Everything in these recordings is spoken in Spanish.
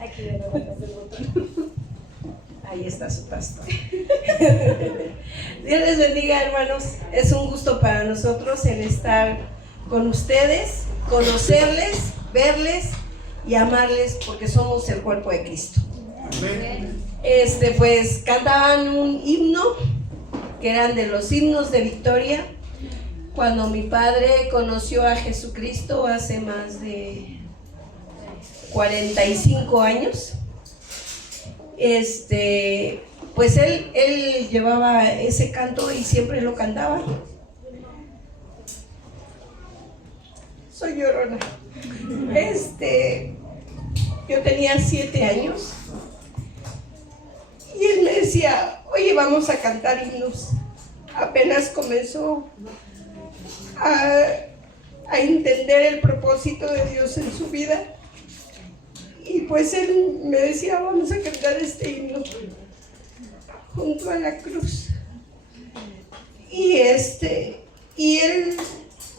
Aquí de nuevo el botón. Ahí está su pastor. Dios les bendiga, hermanos. Es un gusto para nosotros el estar con ustedes, conocerles, verles y amarles, porque somos el cuerpo de Cristo. Amén. Pues cantaban un himno que eran de los himnos de victoria cuando mi padre conoció a Jesucristo hace más de 45 años. Pues él llevaba ese canto y siempre lo cantaba. Soy llorona. Yo tenía 7 años y él me decía, oye, vamos a cantar himnos. Apenas comenzó a entender el propósito de Dios en su vida. Y pues él me decía, vamos a cantar este himno junto a la cruz. Y él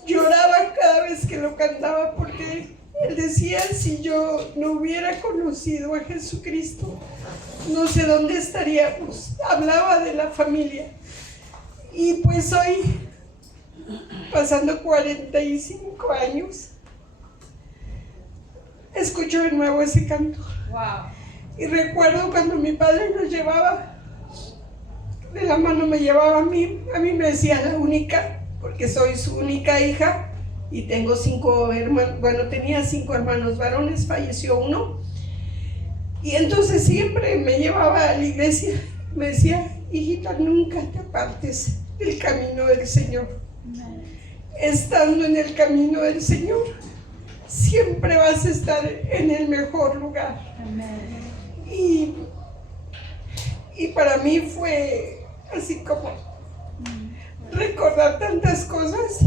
lloraba cada vez que lo cantaba, porque él decía, si yo no hubiera conocido a Jesucristo, no sé dónde estaríamos. Hablaba de la familia. Y pues hoy, pasando 45 años, escucho de nuevo ese canto. Wow. Y recuerdo cuando mi padre nos llevaba, de la mano me llevaba a mí me decía la única, porque soy su única hija y tengo 5 hermanos, bueno, tenía 5 hermanos varones, falleció uno. Y entonces siempre me llevaba a la iglesia, me decía, hijita, nunca te apartes del camino del Señor. Estando en el camino del Señor, siempre vas a estar en el mejor lugar. Y para mí fue así como recordar tantas cosas.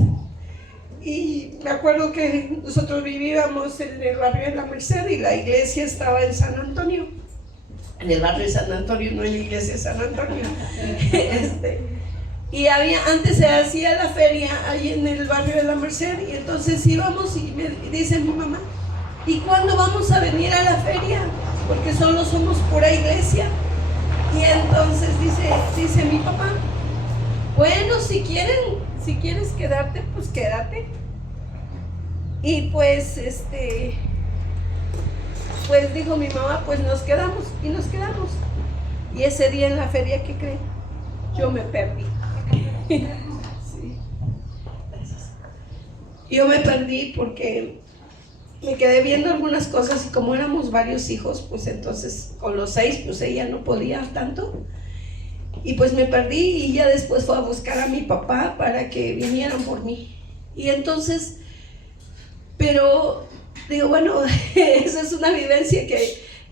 Y me acuerdo que nosotros vivíamos en el barrio de la Merced y la iglesia estaba en San Antonio. En el barrio de San Antonio, no en la iglesia de San Antonio. Y antes se hacía la feria ahí en el barrio de la Merced, y entonces íbamos y me dice mi mamá, ¿y cuándo vamos a venir a la feria? Porque solo somos pura iglesia. Y entonces dice mi papá, bueno, si quieres quedarte, pues quédate. Y pues pues dijo mi mamá, pues nos quedamos, y nos quedamos. Y ese día en la feria, ¿qué creen? Yo me perdí. Sí. Yo me perdí porque me quedé viendo algunas cosas, y como éramos varios hijos, pues entonces con los 6, pues ella no podía tanto. Y pues me perdí, y ya después fue a buscar a mi papá para que vinieran por mí. Y entonces, pero digo, bueno, esa es una vivencia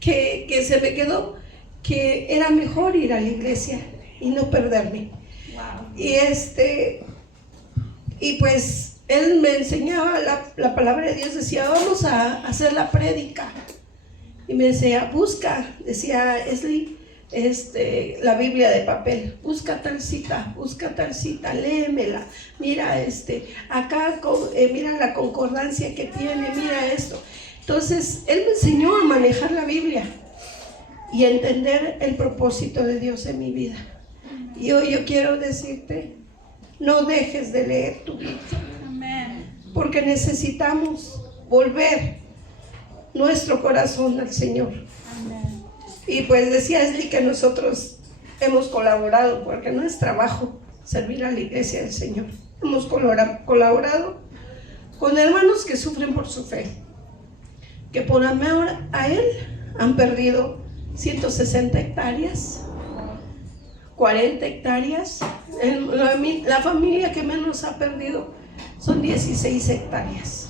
que se me quedó, que era mejor ir a la iglesia y no perderme. Wow. Y pues él me enseñaba la palabra de Dios, decía, vamos a hacer la prédica. Y me decía, busca, decía Esli, la Biblia de papel, busca tal cita, léemela, mira acá, mira la concordancia que tiene, mira esto. Entonces él me enseñó a manejar la Biblia y a entender el propósito de Dios en mi vida. Y hoy yo quiero decirte, no dejes de leer tu Biblia, porque necesitamos volver nuestro corazón al Señor. Y pues decía Esli que nosotros hemos colaborado, porque no es trabajo servir a la iglesia del Señor. Hemos colaborado con hermanos que sufren por su fe, que por amor a Él han perdido 160 hectáreas, 40 hectáreas. La familia que menos ha perdido son 16 hectáreas.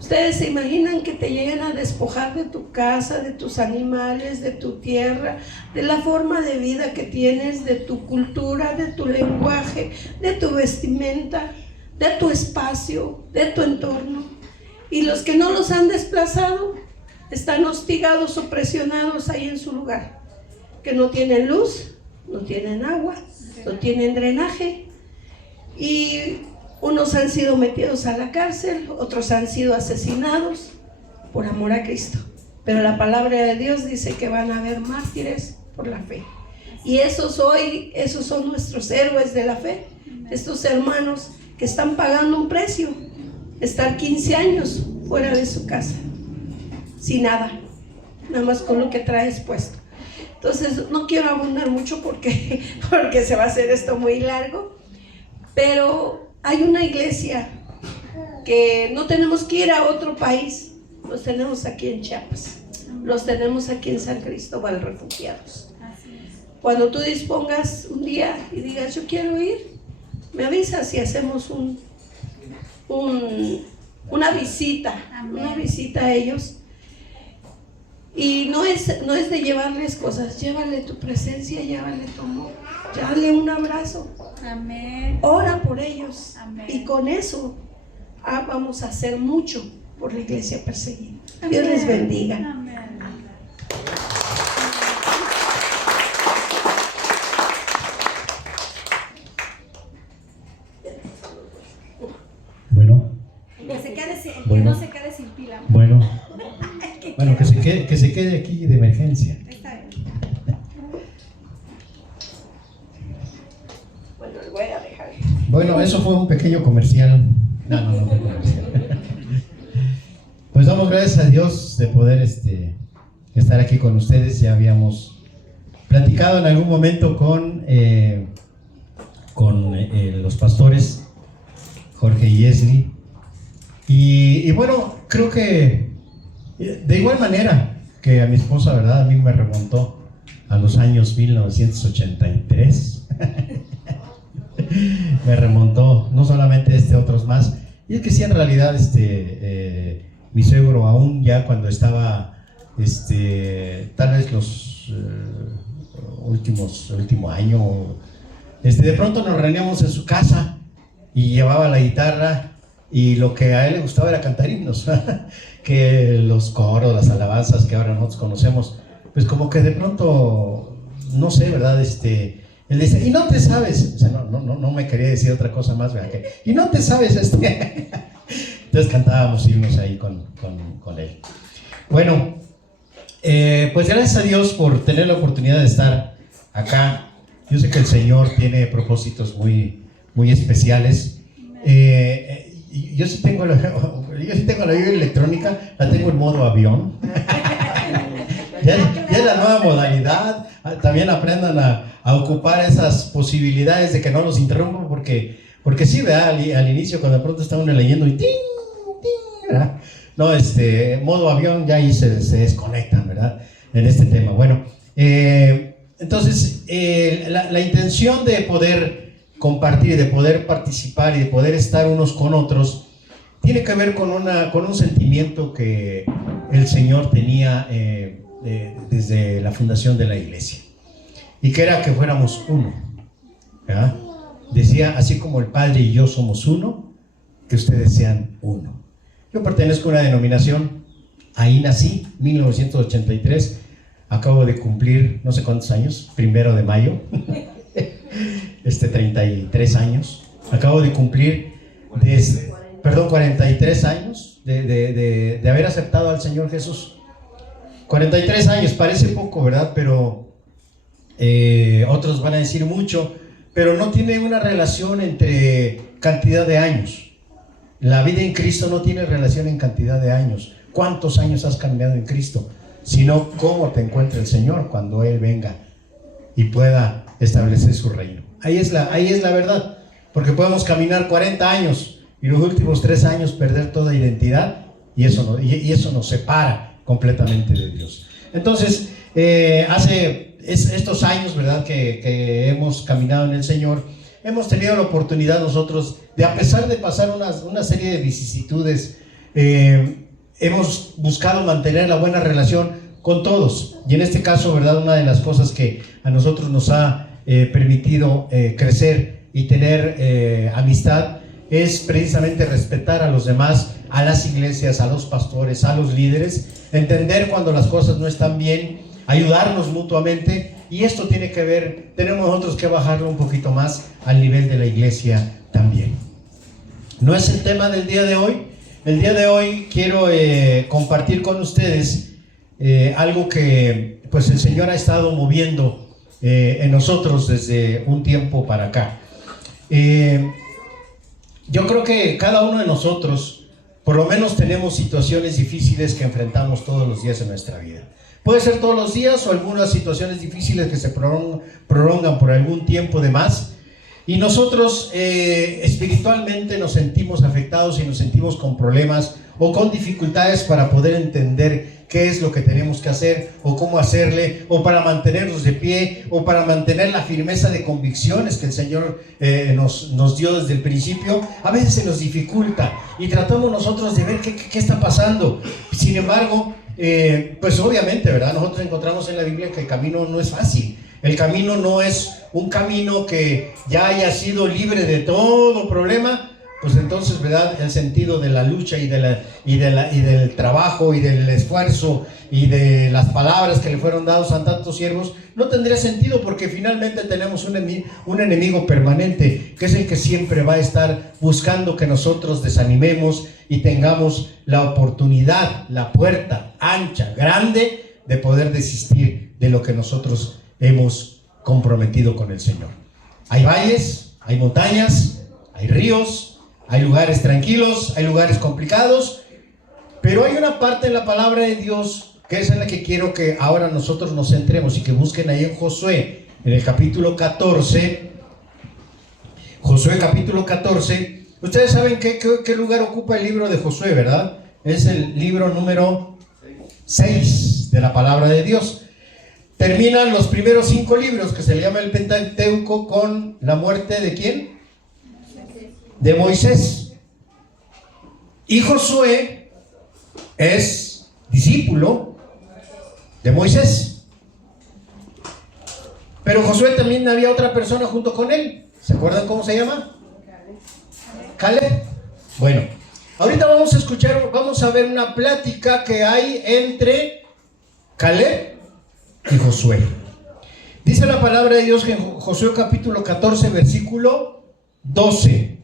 Ustedes se imaginan que te lleguen a despojar de tu casa, de tus animales, de tu tierra, de la forma de vida que tienes, de tu cultura, de tu lenguaje, de tu vestimenta, de tu espacio, de tu entorno. Y los que no los han desplazado están hostigados o presionados ahí en su lugar, que no tienen luz, no tienen agua, no tienen drenaje, y unos han sido metidos a la cárcel, otros han sido asesinados, por amor a Cristo. Pero la palabra de Dios dice que van a haber mártires por la fe. Y esos son nuestros héroes de la fe. Estos hermanos que están pagando un precio. Estar 15 años fuera de su casa. Sin nada. Nada más con lo que traes puesto. Entonces no quiero abundar mucho porque se va a hacer esto muy largo. Pero hay una iglesia que no tenemos que ir a otro país. Los tenemos aquí en Chiapas. Los tenemos aquí en San Cristóbal, refugiados. Cuando tú dispongas un día y digas yo quiero ir, me avisas y hacemos una visita a ellos. Y no es de llevarles cosas, llévale tu presencia, llévale tu amor, dale un abrazo. Amén. Ora por ellos. Amén. Y con eso vamos a hacer mucho por la iglesia perseguida. Dios les bendiga. Amén. Bueno, Que no se quede sin pila. bueno, que se quede aquí de emergencia. Está bien. Bueno, le voy a dejar. Bueno, eso fue un pequeño comercial. No fue comercial. Pues damos gracias a Dios de poder estar aquí con ustedes. Ya habíamos platicado en algún momento con los pastores Jorge y Esli. Y bueno, creo que de igual manera que a mi esposa, ¿verdad? A mí me remontó a los años 1983. Me remontó, no solamente otros más. Y es que sí, en realidad, mi suegro aún ya cuando estaba, tal vez los último año, de pronto nos reuníamos en su casa y llevaba la guitarra y lo que a él le gustaba era cantar himnos, que los coros, las alabanzas que ahora nosotros conocemos, pues como que de pronto, no sé, ¿verdad? Él dice, y no te sabes, o sea, no me quería decir otra cosa más, ¿verdad? Y no te sabes Entonces cantábamos himnos ahí con él. Bueno, pues gracias a Dios por tener la oportunidad de estar acá. Yo sé que el Señor tiene propósitos muy, muy especiales. Yo sí tengo la Biblia electrónica, la tengo en modo avión. Ya es la nueva modalidad. También aprendan a ocupar esas posibilidades de que no los interrumpan, porque sí, ¿verdad? Al inicio, cuando de pronto está uno leyendo y ¡ting! ¿Verdad? No, modo avión, ya ahí se desconectan, ¿verdad? En este tema. Bueno, entonces, la intención de poder compartir, de poder participar y de poder estar unos con otros, tiene que ver con un sentimiento que el Señor tenía desde la fundación de la iglesia, y que era que fuéramos uno, ¿verdad? Decía, así como el Padre y yo somos uno, que ustedes sean uno. Yo pertenezco a una denominación, ahí nací, 1983, acabo de cumplir no sé cuántos años, 1 de mayo, 33 años, acabo de cumplir 43 años de haber aceptado al Señor Jesús. 43 años, parece poco, ¿verdad? Pero otros van a decir mucho, pero no tiene una relación entre cantidad de años. La vida en Cristo no tiene relación en cantidad de años. ¿Cuántos años has caminado en Cristo? Sino cómo te encuentra el Señor cuando Él venga y pueda establecer su reino. Ahí es la verdad, porque podemos caminar 40 años y los últimos 3 años perder toda identidad, y eso nos separa completamente de Dios. Entonces, hace estos años, ¿verdad?, que hemos caminado en el Señor, hemos tenido la oportunidad nosotros de, a pesar de pasar una serie de vicisitudes, hemos buscado mantener la buena relación con todos. Y en este caso, ¿verdad?, una de las cosas que a nosotros nos ha permitido crecer y tener amistad es precisamente respetar a los demás, a las iglesias, a los pastores, a los líderes, entender cuando las cosas no están bien, ayudarnos mutuamente. Y esto tiene que ver, tenemos nosotros que bajarlo un poquito más al nivel de la iglesia también. No es el tema del día de hoy, El día de hoy quiero compartir con ustedes algo que pues el Señor ha estado moviendo en nosotros desde un tiempo para acá. Yo creo que cada uno de nosotros por lo menos tenemos situaciones difíciles que enfrentamos todos los días en nuestra vida. Puede ser todos los días o algunas situaciones difíciles que se prolongan por algún tiempo de más. Y nosotros espiritualmente nos sentimos afectados y nos sentimos con problemas o con dificultades para poder entender qué es lo que tenemos que hacer o cómo hacerle, o para mantenernos de pie, o para mantener la firmeza de convicciones que el Señor nos dio desde el principio. A veces se nos dificulta y tratamos nosotros de ver qué está pasando. Sin embargo, pues obviamente, ¿verdad? Nosotros encontramos en la Biblia que el camino no es fácil. El camino no es un camino que ya haya sido libre de todo problema. Pues entonces, ¿verdad? El sentido de la lucha y del trabajo y del esfuerzo y de las palabras que le fueron dadas a tantos siervos no tendría sentido, porque finalmente tenemos un enemigo permanente, que es el que siempre va a estar buscando que nosotros desanimemos y tengamos la oportunidad, la puerta ancha, grande, de poder desistir de lo que nosotros hemos comprometido con el Señor. Hay valles, hay montañas, hay ríos, hay lugares tranquilos, hay lugares complicados, pero hay una parte en la palabra de Dios que es en la que quiero que ahora nosotros nos centremos y que busquen ahí en Josué, en el capítulo 14. Josué capítulo 14. Ustedes saben qué lugar ocupa el libro de Josué, ¿verdad? Es el libro número 6 de la palabra de Dios. Terminan los primeros 5 libros, que se le llama el Pentateuco, con la muerte ¿de quién? De Moisés. Y Josué es discípulo de Moisés. Pero Josué también había otra persona junto con él. ¿Se acuerdan cómo se llama? Caleb. Bueno, ahorita vamos a ver una plática que hay entre Caleb y Josué. Dice la palabra de Dios que en Josué capítulo 14 versículo 12.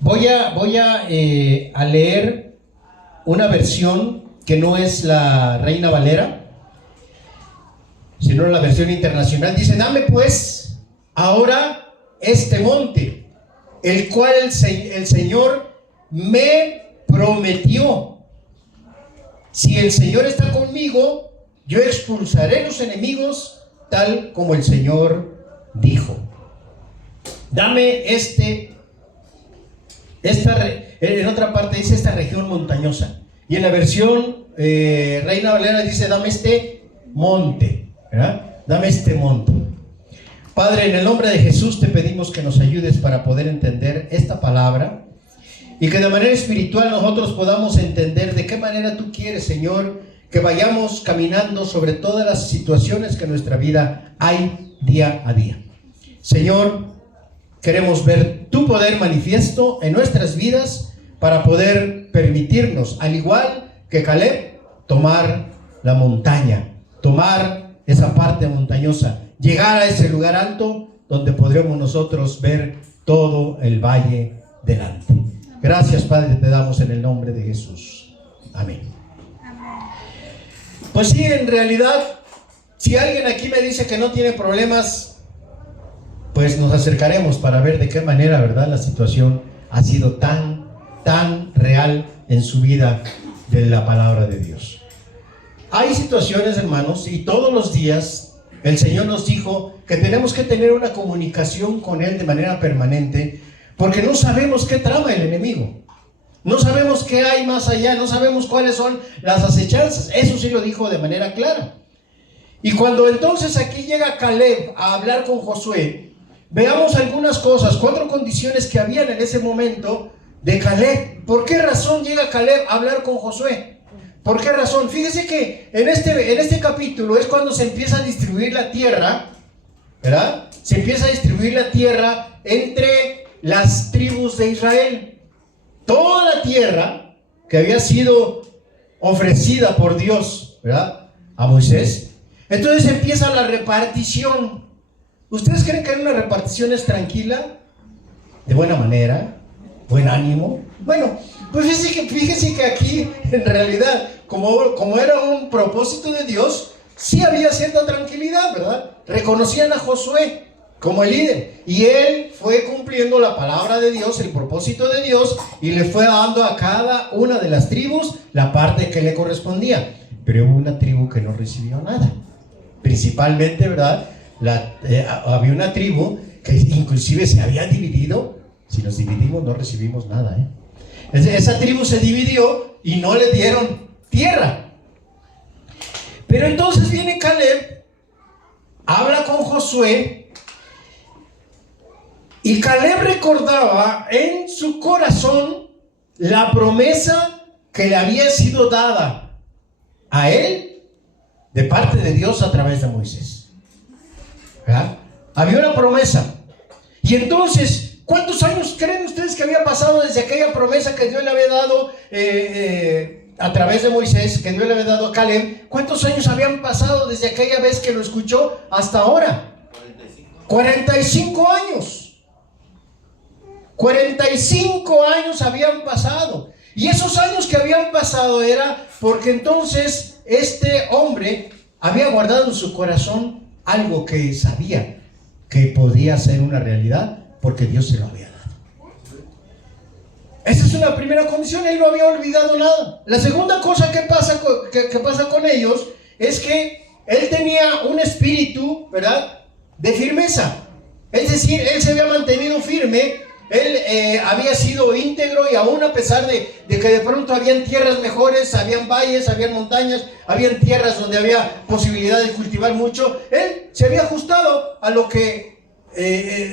Voy a leer una versión que no es la Reina Valera, sino la versión internacional. Dice: dame pues ahora este monte, el cual el Señor me prometió. Si el Señor está conmigo, yo expulsaré los enemigos, tal como el Señor dijo. Dame en otra parte dice esta región montañosa, y en la versión Reina Valera dice: dame este monte, ¿verdad? Dame este monte. Padre, en el nombre de Jesús te pedimos que nos ayudes para poder entender esta palabra, y que de manera espiritual nosotros podamos entender de qué manera tú quieres, Señor, que vayamos caminando sobre todas las situaciones que en nuestra vida hay día a día. Señor, queremos ver tu poder manifiesto en nuestras vidas para poder permitirnos, al igual que Caleb, tomar la montaña, tomar esa parte montañosa, llegar a ese lugar alto donde podremos nosotros ver todo el valle delante. Gracias, Padre, te damos en el nombre de Jesús. Amén. Pues sí, en realidad, si alguien aquí me dice que no tiene problemas, pues nos acercaremos para ver de qué manera, ¿verdad?, la situación ha sido tan real en su vida de la palabra de Dios. Hay situaciones, hermanos, y todos los días el Señor nos dijo que tenemos que tener una comunicación con Él de manera permanente, porque no sabemos qué trama el enemigo. No sabemos qué hay más allá, no sabemos cuáles son las acechanzas. Eso sí lo dijo de manera clara. Y cuando entonces aquí llega Caleb a hablar con Josué, veamos algunas cosas, 4 condiciones que habían en ese momento de Caleb. ¿Por qué razón llega Caleb a hablar con Josué? ¿Por qué razón? Fíjese que en este capítulo es cuando se empieza a distribuir la tierra, ¿verdad? Se empieza a distribuir la tierra entre las tribus de Israel. Toda la tierra que había sido ofrecida por Dios, ¿verdad?, a Moisés. Entonces empieza la ¿Ustedes creen que una repartición es tranquila? De buena manera. buen ánimo. Bueno, pues fíjese que aquí, en realidad, como era un propósito de Dios, sí había cierta tranquilidad, ¿verdad? Reconocían a Josué como el líder, y él fue cumpliendo la palabra de Dios, el propósito de Dios, y le fue dando a cada una de las tribus la parte que le correspondía. Pero hubo una tribu que no recibió nada. Principalmente, ¿verdad? Había una tribu que inclusive se había dividido. Si nos dividimos no recibimos nada, ¿eh? Esa tribu se dividió y no le dieron tierra. Pero entonces viene Caleb, habla con Josué, y Caleb recordaba en su corazón la promesa que le había sido dada a él de parte de Dios a través de Moisés. ¿Verdad? Había una promesa. Y entonces, ¿cuántos años creen ustedes que había pasado desde aquella promesa que Dios le había dado a través de Moisés, que Dios le había dado a Caleb? ¿Cuántos años habían pasado desde aquella vez que lo escuchó hasta ahora? 45 años. 45 años habían pasado. Y esos años que habían pasado era porque entonces este hombre había guardado en su corazón algo que sabía que podía ser una realidad porque Dios se lo había dado. Esa es una primera condición, él no había olvidado nada. La segunda cosa que pasa con ellos es que él tenía un espíritu, ¿verdad?, de firmeza. Es decir, él se había mantenido firme. Él había sido íntegro, y aún a pesar de que de pronto habían tierras mejores, habían valles, habían montañas, habían tierras donde había posibilidad de cultivar mucho, él se había ajustado a lo que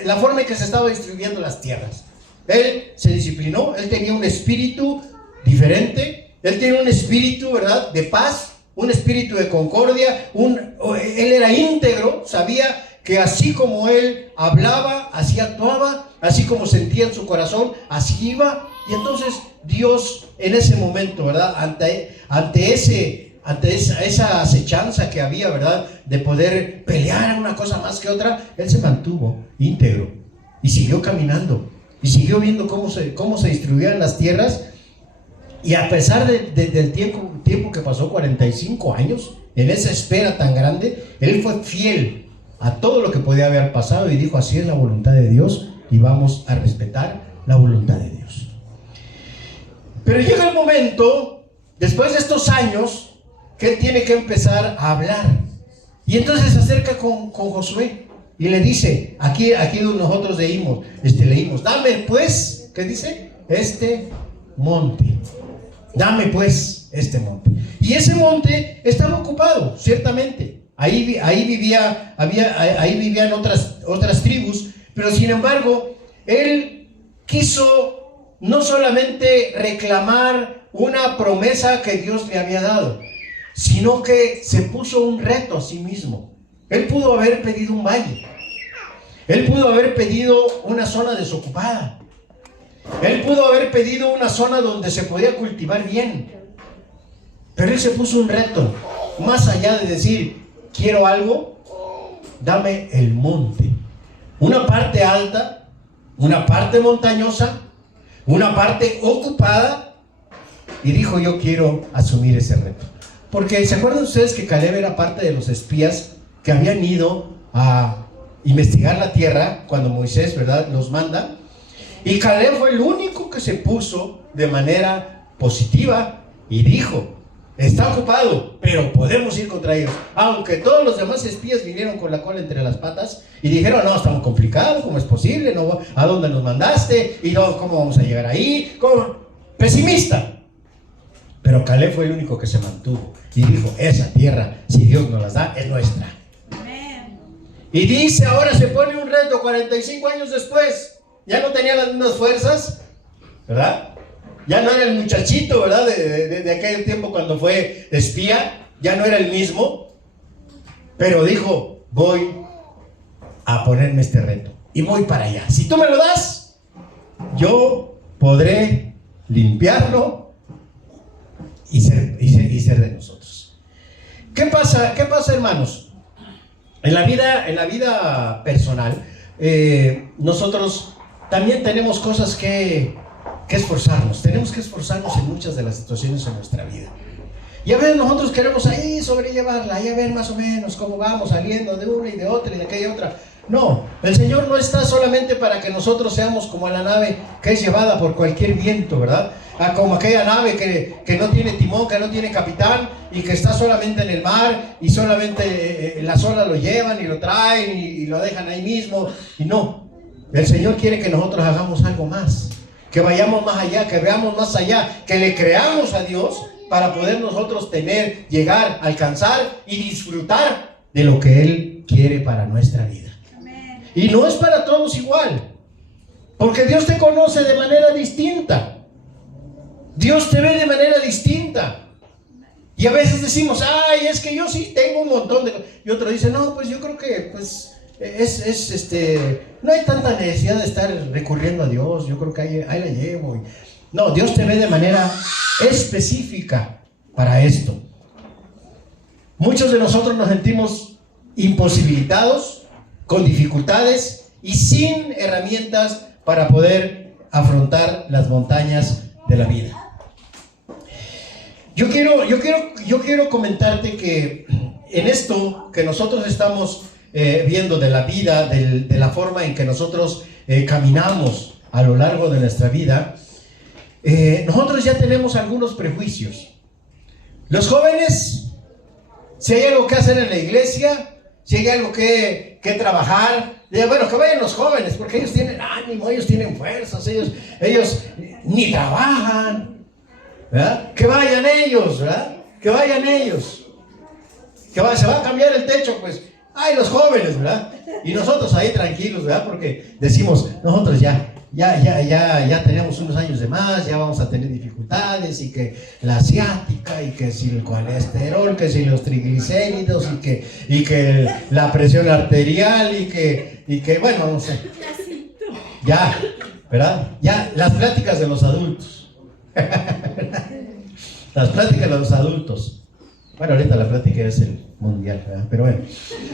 la forma en que se estaba distribuyendo las tierras. Él se disciplinó, él tenía un espíritu diferente, él tenía un espíritu, ¿verdad?, de paz, un espíritu de concordia, él era íntegro, sabía que así como él hablaba, así actuaba, así como sentía en su corazón, así iba. Y entonces Dios en ese momento, ¿verdad?, ante esa acechanza que había, ¿verdad?, de poder pelear una cosa más que otra, él se mantuvo íntegro y siguió caminando y siguió viendo cómo se distribuían las tierras. Y a pesar del tiempo que pasó, 45 años, en esa espera tan grande, él fue fiel a todo lo que podía haber pasado y dijo: así es la voluntad de Dios y vamos a respetar la voluntad de Dios. Pero llega el momento, después de estos años, que él tiene que empezar a hablar. Y entonces se acerca con Josué y le dice, aquí nosotros leímos, dame pues, ¿qué dice? Este monte. Dame pues este monte. Y ese monte estaba ocupado, ciertamente. Ahí vivían otras tribus, pero sin embargo, él quiso no solamente reclamar una promesa que Dios le había dado, sino que se puso un reto a sí mismo. Él pudo haber pedido un valle, él pudo haber pedido una zona desocupada, él pudo haber pedido una zona donde se podía cultivar bien, pero él se puso un reto, más allá de decir: quiero algo, dame el monte. Una parte alta, una parte montañosa, una parte ocupada. Y dijo: yo quiero asumir ese reto. Porque ¿se acuerdan ustedes que Caleb era parte de los espías que habían ido a investigar la tierra cuando Moisés, ¿verdad?, los manda? Y Caleb fue el único que se puso de manera positiva y dijo: está ocupado, pero podemos ir contra ellos. Aunque todos los demás espías vinieron con la cola entre las patas y dijeron: no, está muy complicado, ¿cómo es posible? No, ¿a dónde nos mandaste? ¿Y no, cómo vamos a llegar ahí? ¿Cómo? Pesimista. Pero Caleb fue el único que se mantuvo y dijo: esa tierra, si Dios nos las da, es nuestra. Amén. Y dice, ahora se pone un reto 45 años después. Ya no tenía las mismas fuerzas, ¿verdad? Ya no era el muchachito, ¿verdad?, de aquel tiempo cuando fue espía. Ya no era el mismo. Pero dijo: voy a ponerme este reto y voy para allá. Si tú me lo das, yo podré limpiarlo y ser de nosotros. ¿Qué pasa, hermanos? En la vida personal, nosotros también tenemos cosas que que esforzarnos. Tenemos que esforzarnos en muchas de las situaciones en nuestra vida. Y a veces nosotros queremos ahí sobrellevarla, y a ver más o menos cómo vamos saliendo de una y de otra y de aquella otra. No, el Señor no está solamente para que nosotros seamos como la nave que es llevada por cualquier viento, ¿verdad? Como aquella nave que no tiene timón, que no tiene capitán y que está solamente en el mar y solamente las olas lo llevan y lo traen y lo dejan ahí mismo. Y no, el Señor quiere que nosotros hagamos algo más, que vayamos más allá, que veamos más allá, que le creamos a Dios para poder nosotros tener, llegar, alcanzar y disfrutar de lo que Él quiere para nuestra vida. Y no es para todos igual, porque Dios te conoce de manera distinta. Dios te ve de manera distinta. Y a veces decimos, ay, es que yo sí tengo un montón de... Y otro dice, no, pues yo creo que pues no hay tanta necesidad de estar recurriendo a Dios, yo creo que ahí la llevo. No, Dios te ve de manera específica para esto. Muchos de nosotros nos sentimos imposibilitados, con dificultades y sin herramientas para poder afrontar las montañas de la vida. Yo quiero comentarte que en esto que nosotros estamos viendo de la vida, de la forma en que nosotros caminamos a lo largo de nuestra vida, nosotros ya tenemos algunos prejuicios. Los jóvenes, si hay algo que hacer en la iglesia, si hay algo que trabajar, bueno, que vayan los jóvenes, porque ellos tienen ánimo, ellos tienen fuerzas, ellos ni trabajan, ¿verdad? Que vayan ellos, ¿verdad? Que vayan ellos. Se va a cambiar el techo, pues, ay, los jóvenes, ¿verdad? Y nosotros ahí tranquilos, ¿verdad? Porque decimos, nosotros ya tenemos unos años de más, ya vamos a tener dificultades, y que la asiática, y que si el colesterol, que si los triglicéridos, y que la presión arterial, y que bueno, no sé. Ya, ¿verdad? Ya, las pláticas de los adultos. Las pláticas de los adultos. Bueno, ahorita la plática es el mundial, ¿verdad? Pero bueno,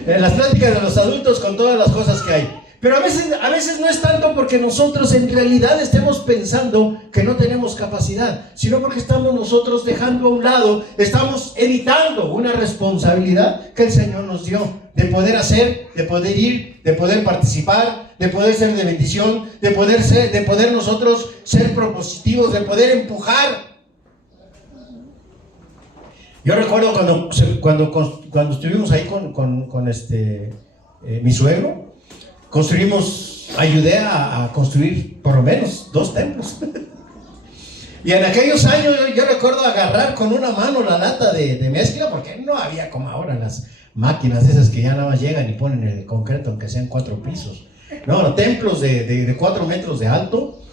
las pláticas de los adultos con todas las cosas que hay. Pero a veces no es tanto porque nosotros en realidad estemos pensando que no tenemos capacidad, sino porque estamos nosotros dejando a un lado, estamos evitando una responsabilidad que el Señor nos dio, de poder hacer, de poder ir, de poder participar, de poder ser de bendición, de poder nosotros ser propositivos, de poder empujar. Yo recuerdo cuando estuvimos ahí con mi suegro, ayudé a construir por lo menos 2 templos. Y en aquellos años yo recuerdo agarrar con una mano la lata de mezcla, porque no había como ahora las máquinas esas que ya nada más llegan y ponen el concreto, aunque sean 4 pisos. No, templos de 4 metros de alto,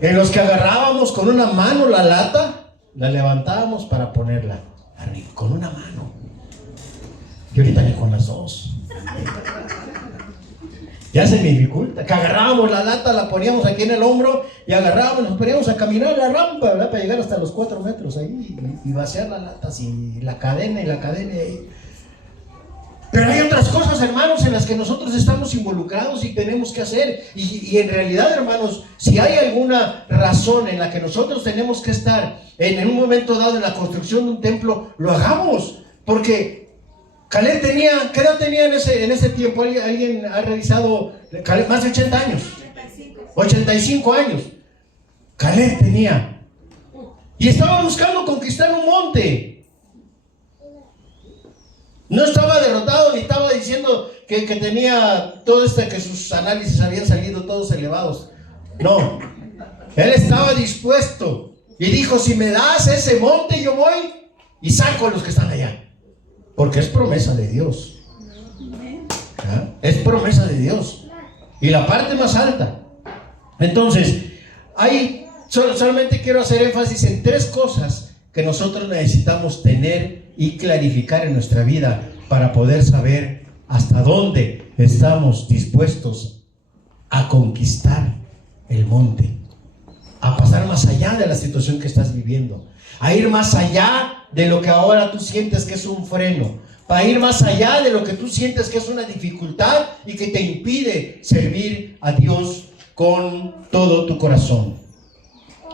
en los que agarrábamos con una mano la lata, la levantábamos para ponerla arriba, con una mano. Y ahorita ni con las 2. Ya se me dificulta, que agarrábamos la lata, la poníamos aquí en el hombro y agarrábamos, nos poníamos a caminar la rampa, ¿verdad? Para llegar hasta los 4 metros ahí y vaciar la lata, así, la cadena ahí. Pero hay otras cosas, hermanos, en las que nosotros estamos involucrados y tenemos que hacer. Y en realidad, hermanos, si hay alguna razón en la que nosotros tenemos que estar en un momento dado en la construcción de un templo, lo hagamos, porque Caleb ¿qué edad tenía en ese tiempo? ¿Alguien ha revisado? Caleb, más de 80 años. 85 años. Caleb tenía. Y estaba buscando conquistar un monte. No estaba derrotado, ni estaba diciendo que tenía todo que sus análisis habían salido todos elevados. No. Él estaba dispuesto. Y dijo, si me das ese monte, yo voy y saco a los que están allá. Porque es promesa de Dios. ¿Ah? Es promesa de Dios. Y la parte más alta. Entonces, solamente quiero hacer énfasis en 3 cosas que nosotros necesitamos tener y clarificar en nuestra vida para poder saber hasta dónde estamos dispuestos a conquistar el monte, a pasar más allá de la situación que estás viviendo, a ir más allá de lo que ahora tú sientes que es un freno, para ir más allá de lo que tú sientes que es una dificultad y que te impide servir a Dios con todo tu corazón.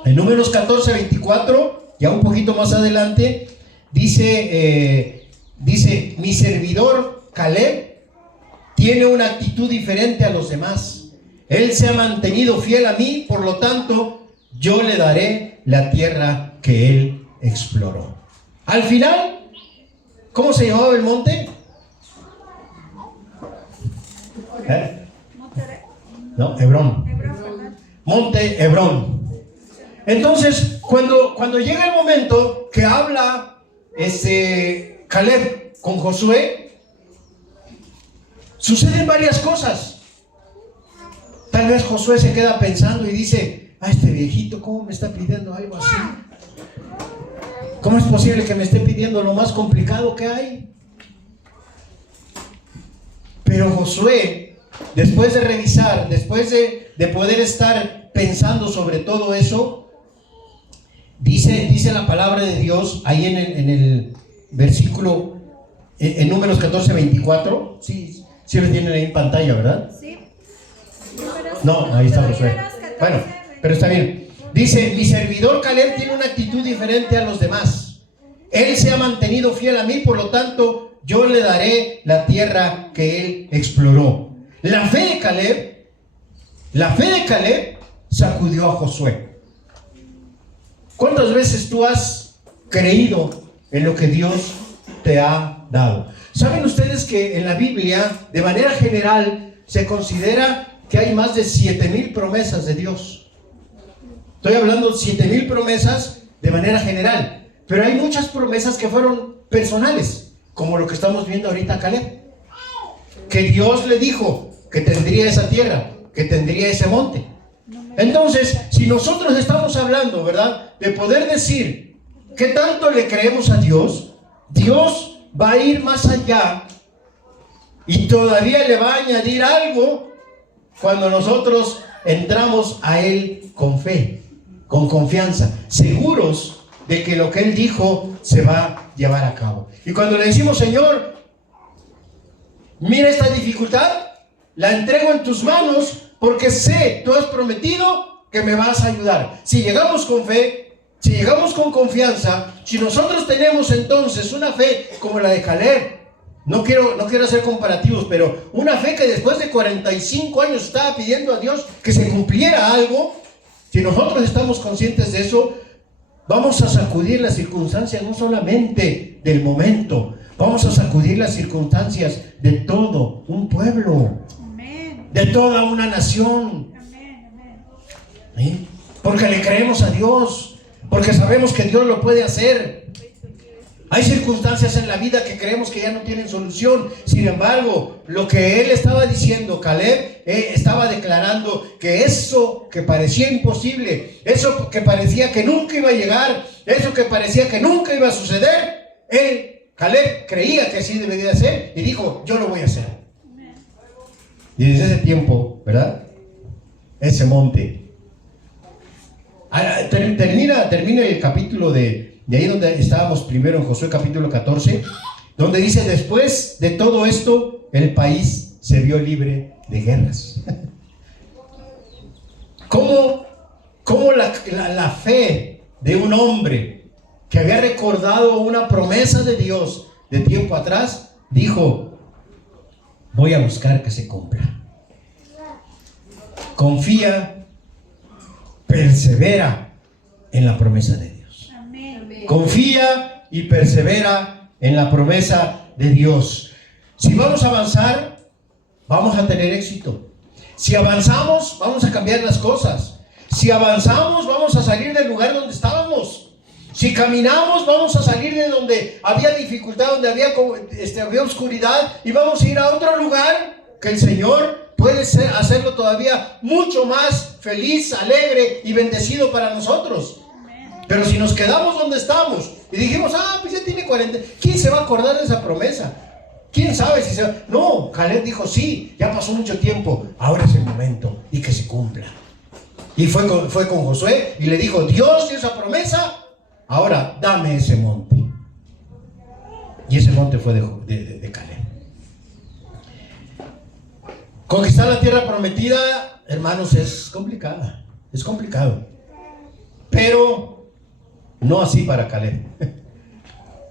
En Números 14, 24, ya un poquito más adelante, dice, mi servidor Caleb tiene una actitud diferente a los demás. Él se ha mantenido fiel a mí, por lo tanto, yo le daré la tierra que él exploró. Al final, ¿cómo se llamaba el monte? No, Hebrón. Monte Hebrón. Entonces, cuando llega el momento que habla Caleb con Josué, suceden varias cosas. Tal vez Josué se queda pensando y dice: este viejito, ¿cómo me está pidiendo algo así? ¿Cómo es posible que me esté pidiendo lo más complicado que hay? Pero Josué, después de revisar, después de poder estar pensando sobre todo eso, dice la palabra de Dios ahí en el versículo, en Números 14, 24. Sí lo tienen ahí en pantalla, ¿verdad? Sí. No, ahí está Josué. Bueno, pero está bien. Dice: mi servidor Caleb tiene una actitud diferente a los demás. Él se ha mantenido fiel a mí, por lo tanto, yo le daré la tierra que él exploró. La fe de Caleb sacudió a Josué. ¿Cuántas veces tú has creído en lo que Dios te ha dado? ¿Saben ustedes que en la Biblia, de manera general, se considera que hay más de 7,000 promesas de Dios? Estoy hablando de 7,000 promesas de manera general, pero hay muchas promesas que fueron personales, como lo que estamos viendo ahorita a Caleb, que Dios le dijo que tendría esa tierra, que tendría ese monte. Entonces, si nosotros estamos hablando, ¿verdad?, de poder decir qué tanto le creemos a Dios, Dios va a ir más allá y todavía le va a añadir algo cuando nosotros entramos a Él con fe, con confianza, seguros de que lo que Él dijo se va a llevar a cabo. Y cuando le decimos: Señor, mira esta dificultad, la entrego en tus manos, porque sé, tú has prometido que me vas a ayudar. Si llegamos con fe, si llegamos con confianza, si nosotros tenemos entonces una fe como la de Caleb, no quiero hacer comparativos, pero una fe que después de 45 años estaba pidiendo a Dios que se cumpliera algo, si nosotros estamos conscientes de eso, vamos a sacudir las circunstancias no solamente del momento, vamos a sacudir las circunstancias de todo un pueblo, de toda una nación. ¿Sí? Porque le creemos a Dios, porque sabemos que Dios lo puede hacer. Hay circunstancias en la vida que creemos que ya no tienen solución. Sin embargo, lo que él estaba diciendo, Caleb, estaba declarando que eso que parecía imposible, eso que parecía que nunca iba a llegar, eso que parecía que nunca iba a suceder, Caleb creía que así debería ser y dijo: yo lo voy a hacer. Y desde ese tiempo, ¿verdad?, ese monte termina el capítulo de ahí donde estábamos primero, en Josué capítulo 14, donde dice: después de todo esto, el país se vio libre de guerras. ¿Cómo la fe de un hombre que había recordado una promesa de Dios de tiempo atrás, dijo: voy a buscar que se cumpla? Confía, persevera en la promesa de Dios. Confía y persevera en la promesa de Dios. Si vamos a avanzar, vamos a tener éxito. Si avanzamos, vamos a cambiar las cosas. Si avanzamos, vamos a salir del lugar donde estábamos. Si caminamos, vamos a salir de donde había dificultad, donde había oscuridad, y vamos a ir a otro lugar que el Señor puede hacerlo todavía mucho más feliz, alegre y bendecido para nosotros. Pero si nos quedamos donde estamos y dijimos: pues ya tiene 40, ¿quién se va a acordar de esa promesa? ¿Quién sabe si se va? No, Caleb dijo: sí, ya pasó mucho tiempo, ahora es el momento y que se cumpla. Y fue con Josué y le dijo: Dios dio esa promesa, ahora dame ese monte. Y ese monte fue de Caleb. Conquistar la tierra prometida, hermanos, es complicada, es complicado. Pero no así para Caleb.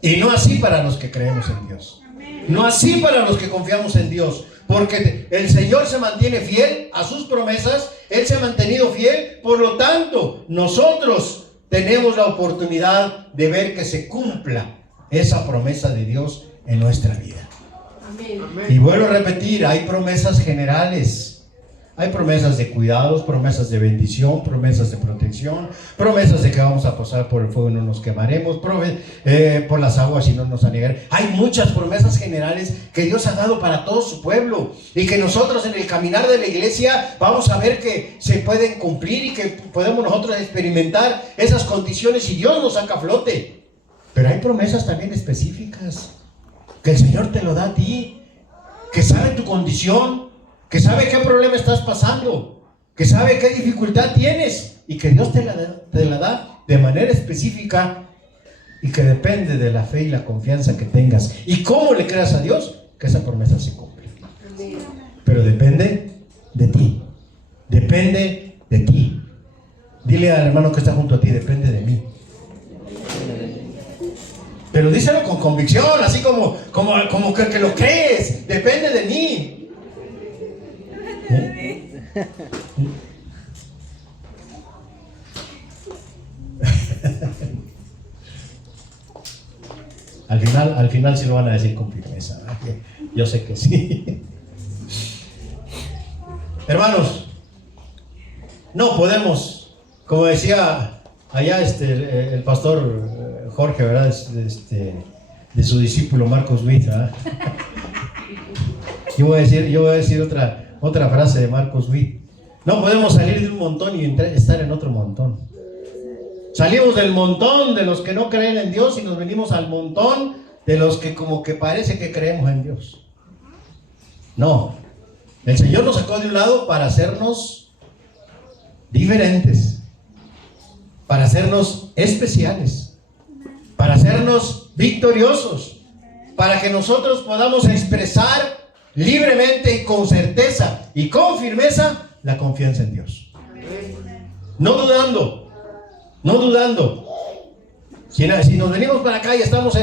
Y no así para los que creemos en Dios. No así para los que confiamos en Dios. Porque el Señor se mantiene fiel a sus promesas. Él se ha mantenido fiel. Por lo tanto, nosotros tenemos la oportunidad de ver que se cumpla esa promesa de Dios en nuestra vida. Amén. Y vuelvo a repetir, hay promesas generales. Hay promesas de cuidados, promesas de bendición, promesas de protección, promesas de que vamos a pasar por el fuego y no nos quemaremos, por las aguas y no nos anegaremos. Hay muchas promesas generales que Dios ha dado para todo su pueblo y que nosotros en el caminar de la iglesia vamos a ver que se pueden cumplir y que podemos nosotros experimentar esas condiciones y Dios nos saca a flote. Pero hay promesas también específicas que el Señor te lo da a ti, que sabe tu condición, que sabe qué problema estás pasando, que sabe qué dificultad tienes y que Dios te la da de manera específica y que depende de la fe y la confianza que tengas y cómo le creas a Dios que esa promesa se cumple. Pero depende de ti, depende de ti. Dile al hermano que está junto a ti, depende de mí. Pero díselo con convicción, así como que lo crees, depende de mí. Al final sí lo van a decir con firmeza, ¿verdad? Yo sé que sí. Hermanos, no podemos, como decía allá el pastor Jorge, ¿verdad? De su discípulo Marcos Witt, ¿verdad? Yo voy a decir otra frase de Marcos Witt. No podemos salir de un montón y estar en otro montón. Salimos del montón de los que no creen en Dios y nos venimos al montón de los que como que parece que creemos en Dios. No, el Señor nos sacó de un lado para hacernos diferentes, para hacernos especiales, para hacernos victoriosos, para que nosotros podamos expresar libremente y con certeza y con firmeza la confianza en Dios. No dudando. Si nos venimos para acá y estamos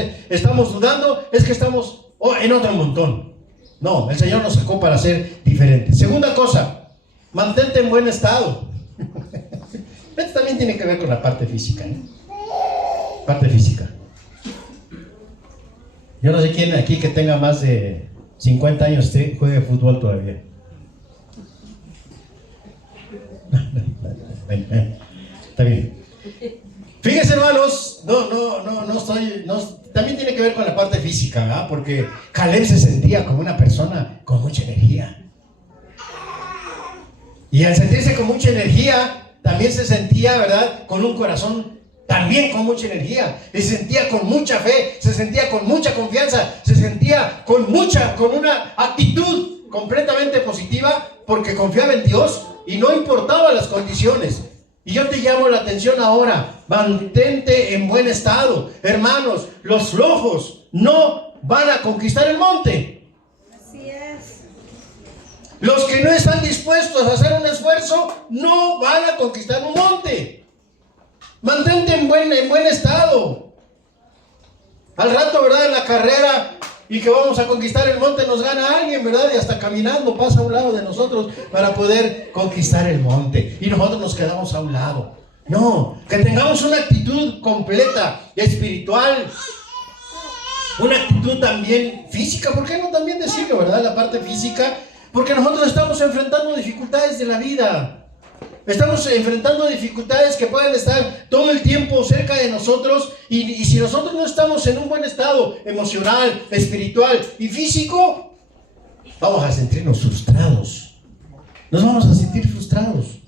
dudando, es que estamos en otro montón. No, el Señor nos sacó para ser diferentes. Segunda cosa, mantente en buen estado. Esto también tiene que ver con la parte física, ¿eh? Parte física. Yo no sé quién aquí que tenga más de 50 años juegue fútbol todavía. Está bien. Fíjense, hermanos, también tiene que ver con la parte física, ¿verdad? Porque Caleb se sentía como una persona con mucha energía. Y al sentirse con mucha energía, también se sentía, ¿verdad?, con un corazón también con mucha energía. Se sentía con mucha fe, se sentía con mucha confianza, se sentía con una actitud completamente positiva porque confiaba en Dios y no importaba las condiciones. Y yo te llamo la atención ahora, mantente en buen estado. Hermanos, los flojos no van a conquistar el monte. Así es. Los que no están dispuestos a hacer un esfuerzo no van a conquistar un monte. Mantente en buen estado. Al rato, ¿verdad?, en la carrera y que vamos a conquistar el monte, nos gana alguien, ¿verdad? Y hasta caminando pasa a un lado de nosotros para poder conquistar el monte. Y nosotros nos quedamos a un lado. No, que tengamos una actitud completa, espiritual, una actitud también física. ¿Por qué no también decirlo, verdad? La parte física, porque nosotros estamos enfrentando dificultades de la vida. Estamos enfrentando dificultades que pueden estar todo el tiempo cerca de nosotros y si nosotros no estamos en un buen estado emocional, espiritual y físico, vamos a sentirnos frustrados. Nos vamos a sentir frustrados.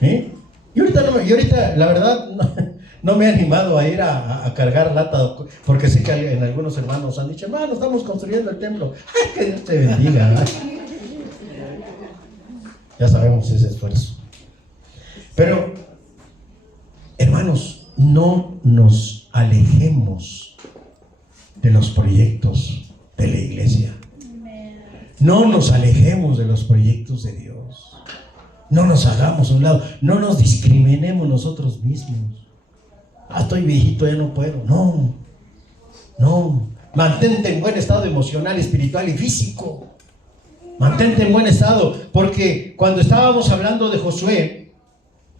¿Eh? Y ahorita la verdad no me he animado a ir a cargar lata porque sé que en algunos hermanos han dicho, hermano, estamos construyendo el templo. ¡Ay, que Dios te bendiga! Ya sabemos ese esfuerzo. Pero, hermanos, no nos alejemos de los proyectos de la iglesia. No nos alejemos de los proyectos de Dios. No nos hagamos a un lado, no nos discriminemos nosotros mismos. Estoy viejito, ya no puedo. No. Mantente en buen estado emocional, espiritual y físico. Mantente en buen estado, porque cuando estábamos hablando de Josué,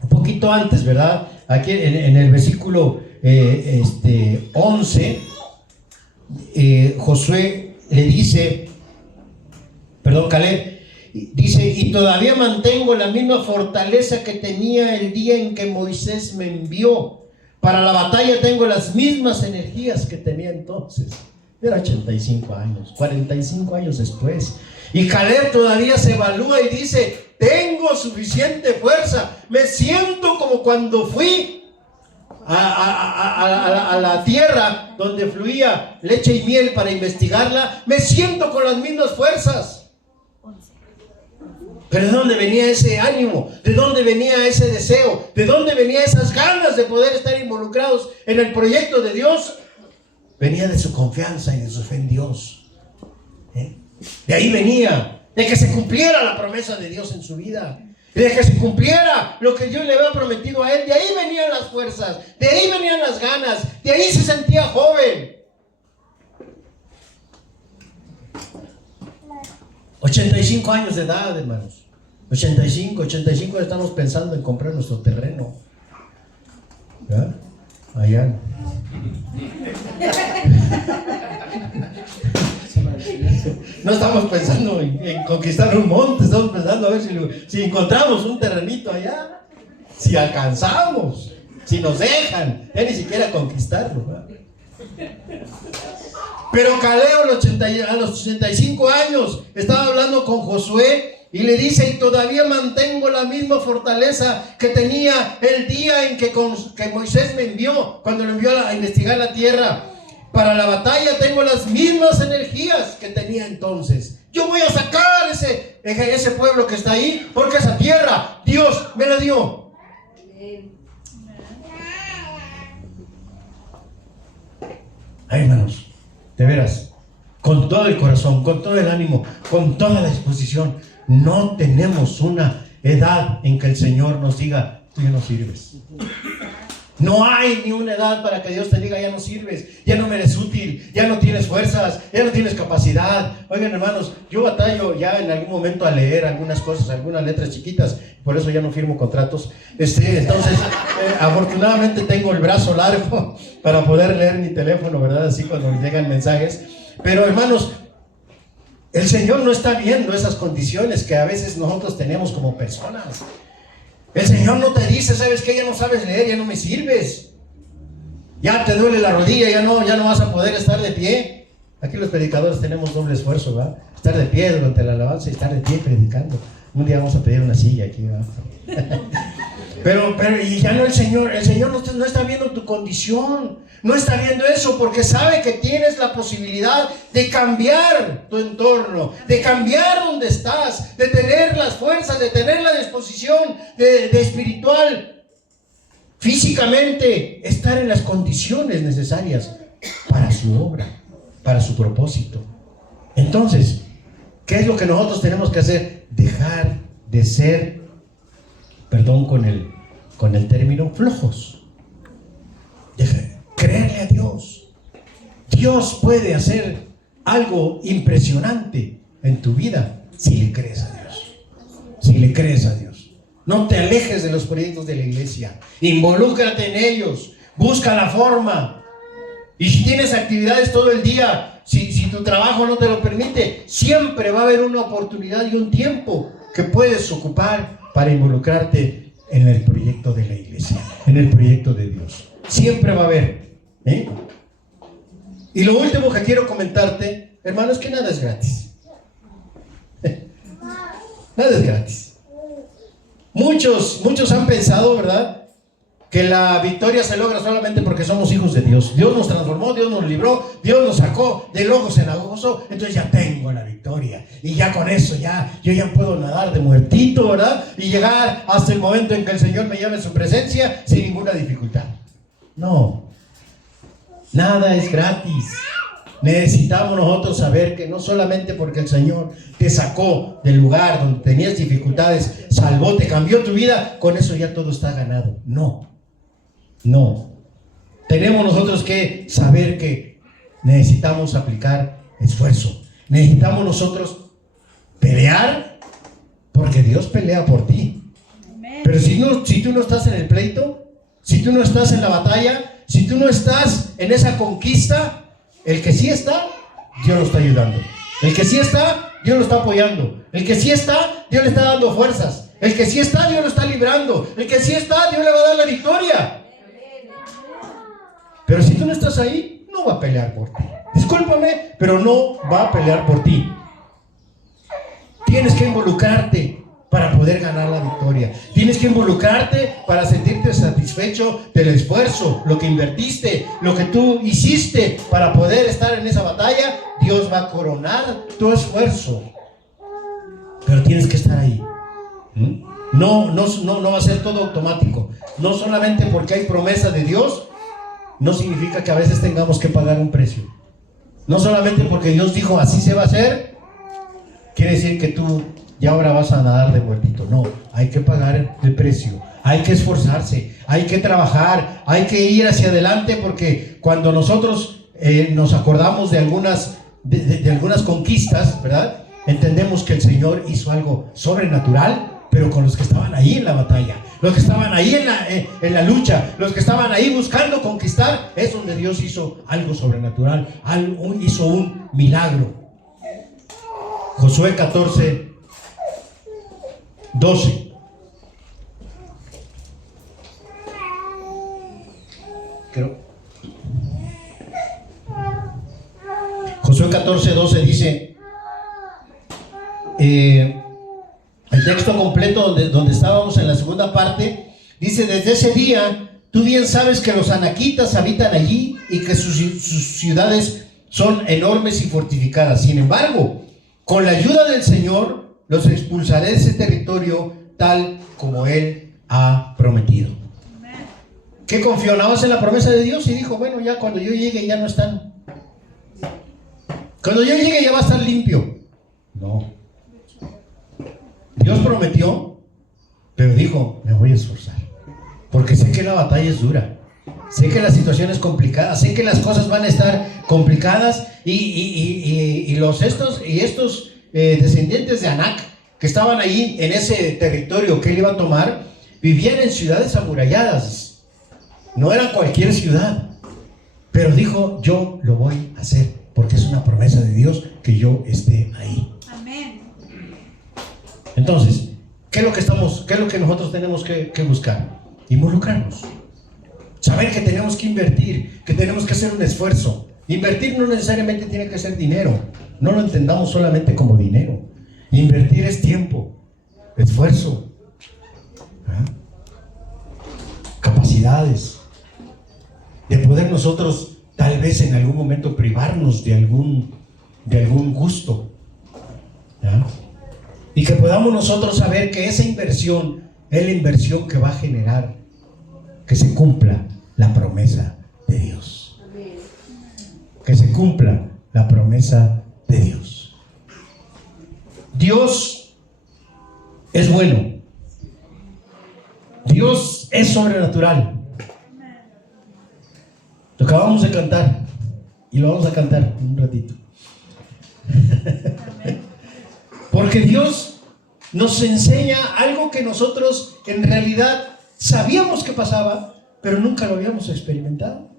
un poquito antes, ¿verdad? Aquí en el versículo 11, Josué le dice, Caleb, dice, y todavía mantengo la misma fortaleza que tenía el día en que Moisés me envió. Para la batalla tengo las mismas energías que tenía entonces. Era 85 años, 45 años después. Y Caleb todavía se evalúa y dice, tengo suficiente fuerza. Me siento como cuando fui a la tierra donde fluía leche y miel para investigarla. Me siento con las mismas fuerzas. Pero ¿de dónde venía ese ánimo? ¿De dónde venía ese deseo? ¿De dónde venía esas ganas de poder estar involucrados en el proyecto de Dios? Venía de su confianza y de su fe en Dios. De ahí venía, de que se cumpliera la promesa de Dios en su vida, de que se cumpliera lo que Dios le había prometido a él. De ahí venían las fuerzas, de ahí venían las ganas, de ahí se sentía joven. 85 años de edad, hermanos. 85 estamos pensando en comprar nuestro terreno. ¿Ya? Allá. No estamos pensando en conquistar un monte, estamos pensando a ver si encontramos un terrenito allá, si alcanzamos, si nos dejan, ya ni siquiera conquistarlo, ¿verdad? Pero Caleb a los 85 años estaba hablando con Josué y le dice, y todavía mantengo la misma fortaleza que tenía el día en que Moisés me envió, cuando lo envió a investigar la tierra. Para la batalla tengo las mismas energías que tenía entonces. Yo voy a sacar ese pueblo que está ahí, porque esa tierra Dios me la dio. Ay, hermanos, de veras, con todo el corazón, con todo el ánimo, con toda la disposición, no tenemos una edad en que el Señor nos diga, tú ya no sirves. No hay ni una edad para que Dios te diga, ya no sirves, ya no me eres útil, ya no tienes fuerzas, ya no tienes capacidad. Oigan, hermanos, yo batallo ya en algún momento a leer algunas cosas, algunas letras chiquitas, por eso ya no firmo contratos. Entonces, afortunadamente tengo el brazo largo para poder leer mi teléfono, ¿verdad? Así cuando me llegan mensajes. Pero, hermanos, el Señor no está viendo esas condiciones que a veces nosotros tenemos como personas. El Señor no te dice, ¿sabes qué? Ya no sabes leer, ya no me sirves. Ya te duele la rodilla, ya no vas a poder estar de pie. Aquí los predicadores tenemos doble esfuerzo, ¿verdad? Estar de pie durante la alabanza y estar de pie predicando. Un día vamos a pedir una silla aquí, ¿verdad? Pero y ya no el Señor no está viendo tu condición, no está viendo eso, porque sabe que tienes la posibilidad de cambiar tu entorno, de cambiar donde estás, de tener las fuerzas, de tener la disposición de espiritual, físicamente, estar en las condiciones necesarias para su obra, para su propósito. Entonces, ¿qué es lo que nosotros tenemos que hacer? Dejar de ser, perdón con el término, flojos. Creerle a Dios. Dios puede hacer algo impresionante en tu vida si le crees a Dios. Si le crees a Dios. No te alejes de los proyectos de la iglesia. Involúcrate en ellos. Busca la forma. Y si tienes actividades todo el día, si tu trabajo no te lo permite, siempre va a haber una oportunidad y un tiempo que puedes ocupar para involucrarte en el proyecto de la iglesia, en el proyecto de Dios. Siempre va a haber. Y lo último que quiero comentarte, hermano, es que nada es gratis. Nada es gratis. Muchos han pensado, ¿verdad?, que la victoria se logra solamente porque somos hijos de Dios. Dios nos transformó, Dios nos libró, Dios nos sacó del ojo cenagoso, entonces ya tengo la victoria. Y ya con eso, yo ya puedo nadar de muertito, ¿verdad? Y llegar hasta el momento en que el Señor me llame en su presencia sin ninguna dificultad. No, nada es gratis. Necesitamos nosotros saber que no solamente porque el Señor te sacó del lugar donde tenías dificultades, salvó, te cambió tu vida, con eso ya todo está ganado. No. Tenemos nosotros que saber que necesitamos aplicar esfuerzo. Necesitamos nosotros pelear, porque Dios pelea por ti. Pero si tú no estás en el pleito, si tú no estás en la batalla, si tú no estás en esa conquista, el que sí está, Dios lo está ayudando. El que sí está, Dios lo está apoyando. El que sí está, Dios le está dando fuerzas. El que sí está, Dios lo está librando. El que sí está, Dios le va a dar la victoria. Pero si tú no estás ahí, no va a pelear por ti. Discúlpame, pero no va a pelear por ti. Tienes que involucrarte para poder ganar la victoria. Tienes que involucrarte para sentirte satisfecho del esfuerzo, lo que invertiste, lo que tú hiciste para poder estar en esa batalla. Dios va a coronar tu esfuerzo. Pero tienes que estar ahí. No va a ser todo automático. No solamente porque hay promesa de Dios, no significa que a veces tengamos que pagar un precio. No solamente porque Dios dijo así se va a hacer, quiere decir que tú ya ahora vas a nadar de muertito. No, hay que pagar el precio, hay que esforzarse, hay que trabajar, hay que ir hacia adelante, porque cuando nosotros nos acordamos de algunas conquistas, ¿verdad? Entendemos que el Señor hizo algo sobrenatural, pero con los que estaban ahí en la batalla, los que estaban ahí en la lucha, los que estaban ahí buscando conquistar, es donde Dios hizo algo sobrenatural, hizo un milagro. Josué 14, 12. Josué 14, 12 dice, el texto completo donde estábamos en la segunda parte, dice: desde ese día, tú bien sabes que los anaquitas habitan allí y que sus ciudades son enormes y fortificadas. Sin embargo, con la ayuda del Señor, los expulsaré de ese territorio tal como Él ha prometido. ¿Qué confió? Nada más en la promesa de Dios y dijo: bueno, ya cuando yo llegue ya no están. Cuando yo llegue ya va a estar limpio. No. Dios prometió, pero dijo: me voy a esforzar, porque sé que la batalla es dura, sé que la situación es complicada, sé que las cosas van a estar complicadas, y estos descendientes de Anac que estaban ahí en ese territorio que él iba a tomar, vivían en ciudades amuralladas. No era cualquier ciudad, pero dijo: yo lo voy a hacer, porque es una promesa de Dios que yo esté ahí. Amén. Entonces, ¿qué es lo que nosotros tenemos que buscar? Involucrarnos. Saber que tenemos que invertir, que tenemos que hacer un esfuerzo. Invertir no necesariamente tiene que ser dinero. No lo entendamos solamente como dinero. Invertir es tiempo, esfuerzo, capacidades, de poder nosotros tal vez en algún momento privarnos de algún gusto, ¿ya? Y que podamos nosotros saber que esa inversión es la inversión que va a generar que se cumpla la promesa de Dios. Que se cumpla la promesa de Dios. Dios es bueno. Dios es sobrenatural. Lo acabamos de cantar y lo vamos a cantar un ratito. Porque Dios nos enseña algo que nosotros en realidad sabíamos que pasaba, pero nunca lo habíamos experimentado.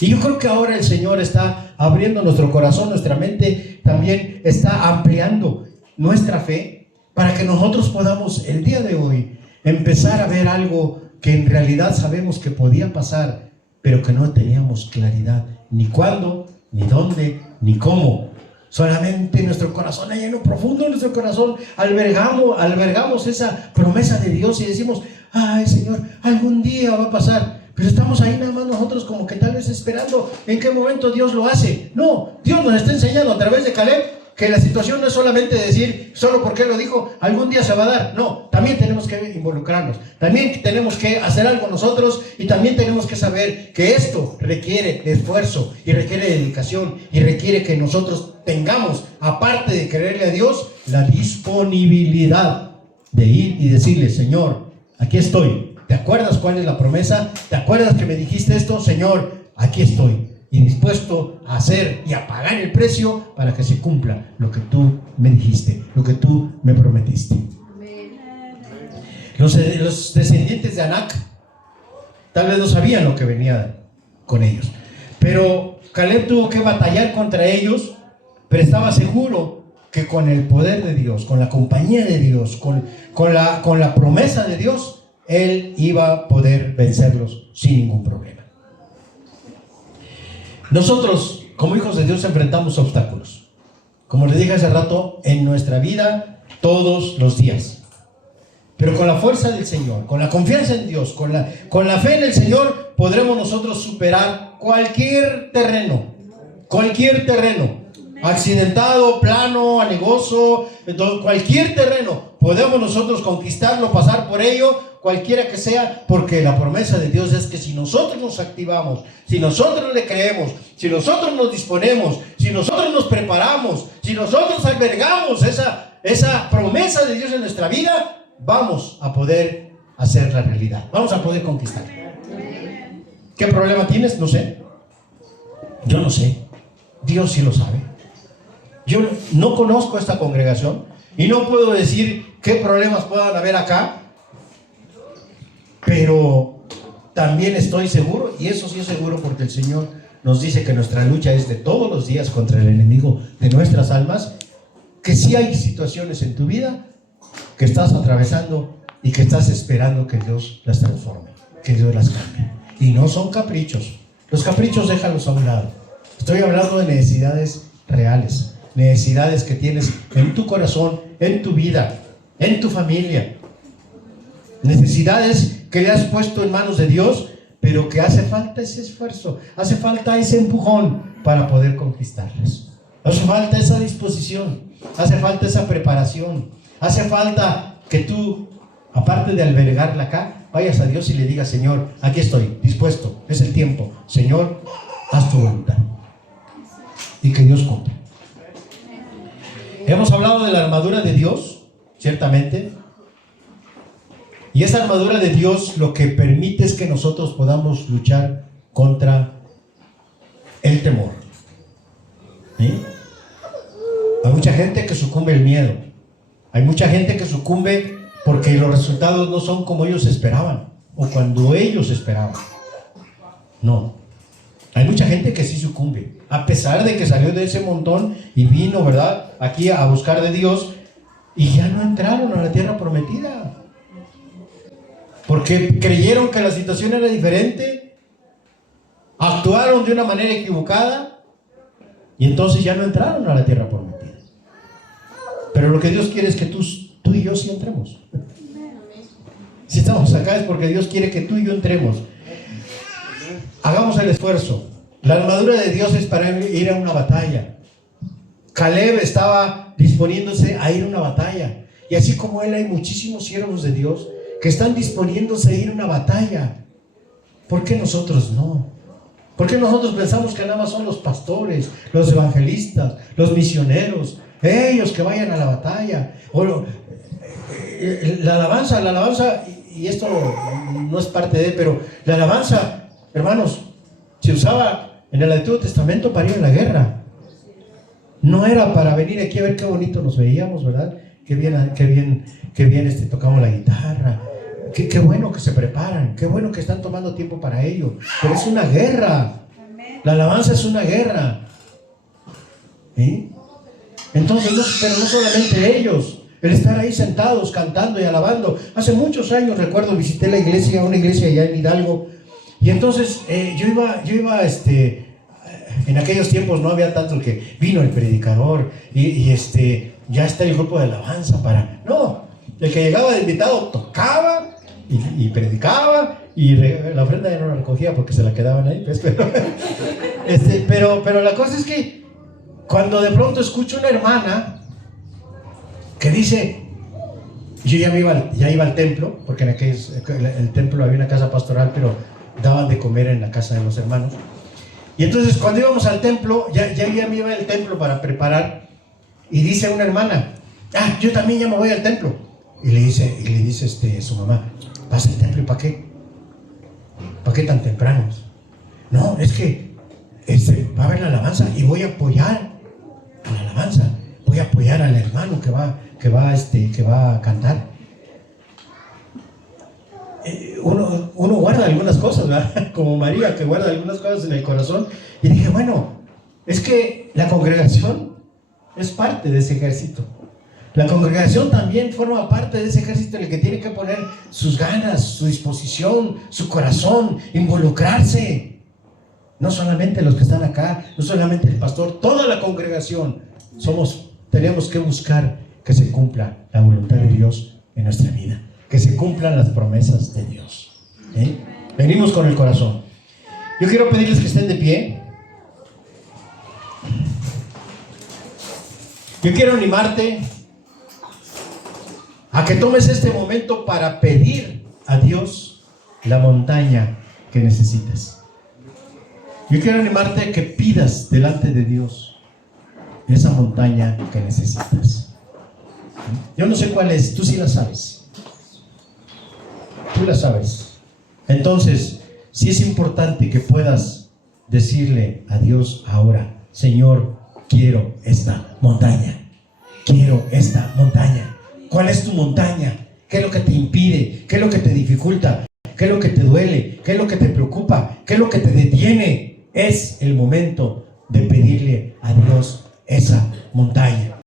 Y yo creo que ahora el Señor está abriendo nuestro corazón, nuestra mente, también está ampliando nuestra fe, para que nosotros podamos el día de hoy empezar a ver algo que en realidad sabemos que podía pasar, pero que no teníamos claridad, ni cuándo, ni dónde, ni cómo. Solamente nuestro corazón, allá en lo profundo de nuestro corazón, albergamos esa promesa de Dios y decimos: ay, Señor, algún día va a pasar. Pero estamos ahí nada más nosotros como que tal vez esperando en qué momento Dios lo hace. No, Dios nos está enseñando a través de Caleb que la situación no es solamente decir, solo porque Él lo dijo, algún día se va a dar. No, también tenemos que involucrarnos, también tenemos que hacer algo nosotros y también tenemos que saber que esto requiere esfuerzo y requiere dedicación y requiere que nosotros tengamos, aparte de creerle a Dios, la disponibilidad de ir y decirle, Señor, aquí estoy. ¿Te acuerdas cuál es la promesa? ¿Te acuerdas que me dijiste esto? Señor, aquí estoy. Y dispuesto a hacer y a pagar el precio para que se cumpla lo que tú me dijiste, lo que tú me prometiste. Los descendientes de Anac tal vez no sabían lo que venía con ellos, pero Caleb tuvo que batallar contra ellos, pero estaba seguro que con el poder de Dios, con la compañía de Dios, con la promesa de Dios, él iba a poder vencerlos sin ningún problema. Nosotros, como hijos de Dios, enfrentamos obstáculos. Como les dije hace rato, en nuestra vida, todos los días. Pero con la fuerza del Señor, con la confianza en Dios, con la fe en el Señor, podremos nosotros superar cualquier terreno. Accidentado, plano, anegoso, cualquier terreno. Podemos nosotros conquistarlo, pasar por ello, cualquiera que sea, porque la promesa de Dios es que si nosotros nos activamos, si nosotros le creemos, si nosotros nos disponemos, si nosotros nos preparamos, si nosotros albergamos esa promesa de Dios en nuestra vida, vamos a poder hacer la realidad, vamos a poder conquistar. ¿Qué problema tienes? No sé. Yo no sé. Dios sí lo sabe. Yo no conozco esta congregación y no puedo decir qué problemas puedan haber acá, pero también estoy seguro, y eso sí es seguro porque el Señor nos dice que nuestra lucha es de todos los días contra el enemigo de nuestras almas, que sí hay situaciones en tu vida que estás atravesando y que estás esperando que Dios las transforme, que Dios las cambie. Y no son caprichos. Los caprichos déjalos a un lado. Estoy hablando de necesidades reales, necesidades que tienes en tu corazón, en tu vida, en tu familia. Necesidades que le has puesto en manos de Dios, pero que hace falta ese esfuerzo, hace falta ese empujón para poder conquistarlas. Hace falta esa disposición, hace falta esa preparación, hace falta que tú, aparte de albergarla acá, vayas a Dios y le digas, Señor, aquí estoy, dispuesto, es el tiempo. Señor, haz tu voluntad. Y que Dios cumpla. Hemos hablado de la armadura de Dios, ciertamente. Y esa armadura de Dios lo que permite es que nosotros podamos luchar contra el temor. ¿Sí? Hay mucha gente que sucumbe al miedo. Hay mucha gente que sucumbe porque los resultados no son como ellos esperaban o cuando ellos esperaban. No. Hay mucha gente que sí sucumbe, a pesar de que salió de ese montón y vino, ¿verdad?, aquí a buscar de Dios y ya no entraron a la tierra prometida. Porque creyeron que la situación era diferente, actuaron de una manera equivocada y entonces ya no entraron a la tierra prometida. Pero lo que Dios quiere es que tú y yo sí entremos. Si estamos acá es porque Dios quiere que tú y yo entremos. Hagamos el esfuerzo. La armadura de Dios es para ir a una batalla. Caleb estaba disponiéndose a ir a una batalla. Y así como él, hay muchísimos siervos de Dios que están disponiéndose a ir a una batalla. ¿Por qué nosotros no? ¿Por qué nosotros pensamos que nada más son los pastores, los evangelistas, los misioneros, ellos que vayan a la batalla? O la alabanza, y esto no es parte de él, pero la alabanza, hermanos, se usaba en el Antiguo Testamento para ir a la guerra. No era para venir aquí a ver qué bonito nos veíamos, ¿verdad? Qué bien tocamos la guitarra. Qué bueno que se preparan, qué bueno que están tomando tiempo para ello. Pero es una guerra. La alabanza es una guerra. ¿Sí? Entonces, pero no solamente ellos. El estar ahí sentados, cantando y alabando. Hace muchos años, recuerdo, visité una iglesia allá en Hidalgo. Y entonces yo iba en aquellos tiempos no había tanto que vino el predicador y ya está el grupo de alabanza para... No, el que llegaba de invitado tocaba y predicaba y la ofrenda ya no la recogía porque se la quedaban ahí, pues, pero la cosa es que cuando de pronto escucho una hermana que dice, yo ya iba al templo, porque en el templo había una casa pastoral, pero daban de comer en la casa de los hermanos. Y entonces cuando íbamos al templo, ya me iba al templo para preparar, y dice una hermana, yo también ya me voy al templo. Y le dice su mamá, ¿vas al templo y para qué? ¿Para qué tan temprano? No, es que va a haber la alabanza y voy a apoyar a la alabanza, voy a apoyar al hermano que va a cantar. Uno guarda algunas cosas, ¿verdad? Como María, que guarda algunas cosas en el corazón. Y dije, bueno, es que la congregación es parte de ese ejército. La congregación también forma parte de ese ejército en el que tiene que poner sus ganas, su disposición, su corazón, involucrarse. No solamente los que están acá, no solamente el pastor, toda la congregación. Tenemos que buscar que se cumpla la voluntad de Dios en nuestra vida, que se cumplan las promesas de Dios. Venimos con el corazón. Yo quiero pedirles que estén de pie. Yo quiero animarte a que tomes este momento para pedir a Dios la montaña que necesitas. Yo quiero animarte a que pidas delante de Dios esa montaña que necesitas. Yo no sé cuál es, tú sí la sabes. Tú la sabes. Entonces, sí es importante que puedas decirle a Dios ahora, Señor, quiero esta montaña. Quiero esta montaña. ¿Cuál es tu montaña? ¿Qué es lo que te impide? ¿Qué es lo que te dificulta? ¿Qué es lo que te duele? ¿Qué es lo que te preocupa? ¿Qué es lo que te detiene? Es el momento de pedirle a Dios esa montaña.